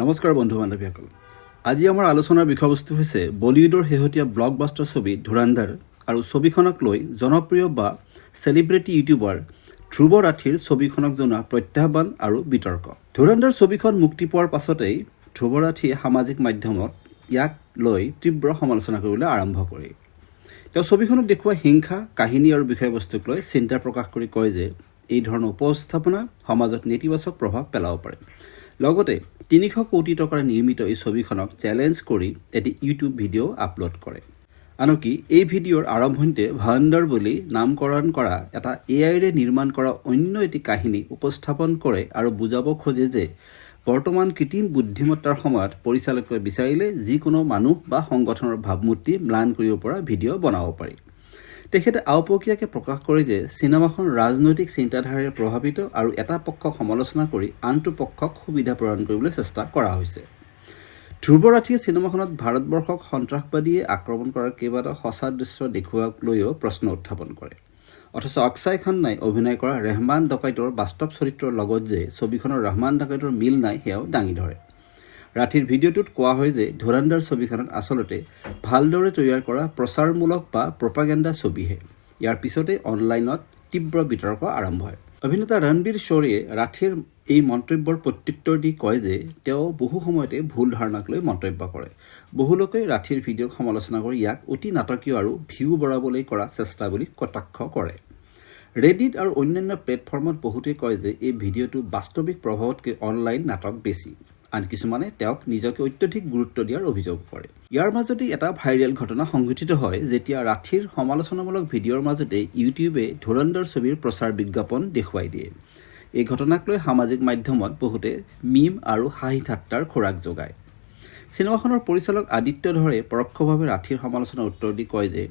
নমস্কাৰ বন্ধু বান্ধৱীসকল, আজি আমাৰ আলোচনাৰ বিষয়বস্তু হৈছে বলিউডৰ শেহতীয়া ব্লকবাষ্টাৰ ছবি ধুৰন্ধৰ আৰু ছবিখনক লৈ জনপ্ৰিয় বা চেলিব্ৰিটি ইউটিউবাৰ ধ্ৰুৱ ৰাঠিৰ ছবিখনক জনোৱা প্ৰত্যাহ্বান আৰু বিতৰ্ক। ধুৰন্ধৰ ছবিখন মুক্তি পোৱাৰ পাছতেই ধ্ৰুৱ ৰাঠিয়ে সামাজিক মাধ্যমত ইয়াক লৈ তীব্ৰ সমালোচনা কৰিবলৈ আৰম্ভ কৰে। তেওঁ ছবিখনত দেখুওৱা হিংসা, কাহিনী আৰু বিষয়বস্তুক লৈ চিন্তা প্ৰকাশ কৰি কয় যে এই ধৰণৰ উপস্থাপনা সমাজত নেতিবাচক প্ৰভাৱ পেলাব পাৰে। লগতে ৩০০ কোটি টকাৰে নিৰ্মিত এই ছবিখনক চেলেঞ্জ কৰি এটি ইউটিউব ভিডিঅ' আপলোড কৰে। আনকি এই ভিডিঅ'ৰ আৰম্ভণিতে ধুৰন্ধৰ বুলি নামকৰণ কৰা এটা এআইৰে নিৰ্মাণ কৰা অন্য এটি কাহিনী উপস্থাপন কৰে আৰু বুজাব খোজে যে বৰ্তমান কৃত্ৰিম বুদ্ধিমত্তাৰ সময়ত পৰিচালকে বিচাৰিলে যিকোনো মানুহ বা সংগঠনৰ ভাৱমূৰ্তি ম্লান কৰিব পৰা ভিডিঅ' বনাব পাৰি। তেখেতে আওপকীয়াকৈ প্ৰকাশ কৰে যে চিনেমাখন ৰাজনৈতিক চিন্তাধাৰাৰে প্ৰভাৱিত আৰু এটা পক্ষক সমালোচনা কৰি আনটো পক্ষক সুবিধা প্ৰদান কৰিবলৈ চেষ্টা কৰা হৈছে। ধ্ৰুৱ ৰাঠিয়ে চিনেমাখনত ভাৰতবৰ্ষক সন্ত্ৰাসবাদীয়ে আক্ৰমণ কৰাৰ কেইবাটাও সঁচা দৃশ্য দেখুওৱাক লৈও প্ৰশ্ন উত্থাপন কৰে। অথচ অক্ষয় খান্নাই অভিনয় কৰা ৰেহমান ডকাইতৰ বাস্তৱ চৰিত্ৰৰ লগত যে ছবিখনৰ ৰেহমান ডকাইতৰ মিল নাই সেয়াও দাঙি ধৰে। ৰাঠিৰ ভিডিঅ'টোত কোৱা হয় যে ধুৰন্ধৰ ছবিখনত আচলতে ভালদৰে তৈয়াৰ কৰা প্ৰচাৰমূলক বা প্ৰপাগেণ্ডা ছবিহে। ইয়াৰ পিছতে অনলাইনত তীব্ৰ বিতৰ্ক আৰম্ভ হয়। অভিনেতা ৰণবীৰ শৌৰীয়ে ৰাঠিৰ এই মন্তব্যৰ প্ৰত্যুত্তৰ দি কয় যে তেওঁ বহু সময়তে ভুল ধাৰণাক লৈ মন্তব্য কৰে। বহু লোকে ৰাঠিৰ ভিডিঅ'ক সমালোচনা কৰি ইয়াক অতি নাটকীয় আৰু ভিউ বঢ়াবলৈ কৰা চেষ্টা বুলি কটাক্ষ কৰে। ৰেডিট আৰু অন্যান্য প্লেটফৰ্মত বহুতে কয় যে এই ভিডিঅ'টো বাস্তৱিক প্ৰভাৱতকৈ অনলাইন নাটক বেছি। আন কিছুমানে তেওঁক নিজকে অত্যধিক গুৰুত্ব দিয়াৰ অভিযোগ কৰে। ইয়াৰ মাজতে এটা ভাইৰেল ঘটনা সংঘটিত হয় যেতিয়া ৰাঠিৰ সমালোচনামূলক ভিডিঅ'ৰ মাজতে ইউটিউবে ধুৰন্ধৰ ছবিৰ প্ৰচাৰ বিজ্ঞাপন দেখুৱাই দিয়ে। এই ঘটনাক লৈ সামাজিক মাধ্যমত বহুতে মিম আৰু হাঁহি ঠাট্টাৰ খোৰাক যোগায়। চিনেমাখনৰ পৰিচালক আদিত্য ধৰে পৰোক্ষভাৱে ৰাঠিৰ সমালোচনাৰ উত্তৰ দি কয় যে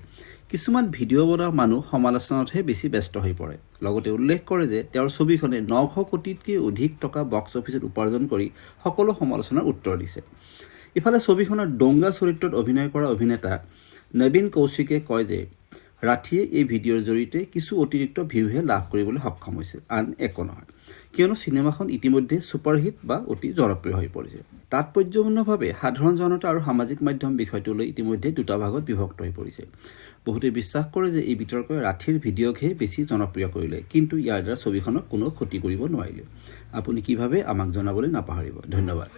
কিছুমান ভিডিঅ' বনোৱা মানুহ সমালোচনাতহে বেছি ব্যস্ত হৈ পৰে। লগতে উল্লেখ কৰে যে তেওঁৰ ছবিখনে ৯০০ কোটিতকৈ অধিক টকা বক্স অফিচত উপাৰ্জন কৰি সকলো সমালোচনাৰ উত্তৰ দিছে। ইফালে ছবিখনৰ ডোংগা চৰিত্ৰত অভিনয় কৰা অভিনেতা নবীন কৌশিকে কয় যে ৰাঠিয়ে এই ভিডিঅ'ৰ জৰিয়তে কিছু অতিৰিক্ত ভিউহে লাভ কৰিবলৈ সক্ষম হৈছে, আন একো নহয়, কিয়নো চিনেমাখন ইতিমধ্যে ছুপাৰহিট বা অতি জনপ্ৰিয় হৈ পৰিছে। তাৎপৰ্যপূৰ্ণভাৱে সাধাৰণ জনতা আৰু সামাজিক মাধ্যম বিষয়টোলৈ ইতিমধ্যে দুটা ভাগত বিভক্ত হৈ পৰিছে। বহুতে বিশ্বাস কৰে যে এই বিতৰ্কই ৰাঠিৰ ভিডিঅ'কহে বেছি জনপ্ৰিয় কৰিলে, কিন্তু ইয়াৰ দ্বাৰা ছবিখনক কোনো ক্ষতি কৰিব নোৱাৰিলে। আপুনি কি ভাবে আমাক জনাবলৈ নাপাহৰিব। ধন্যবাদ।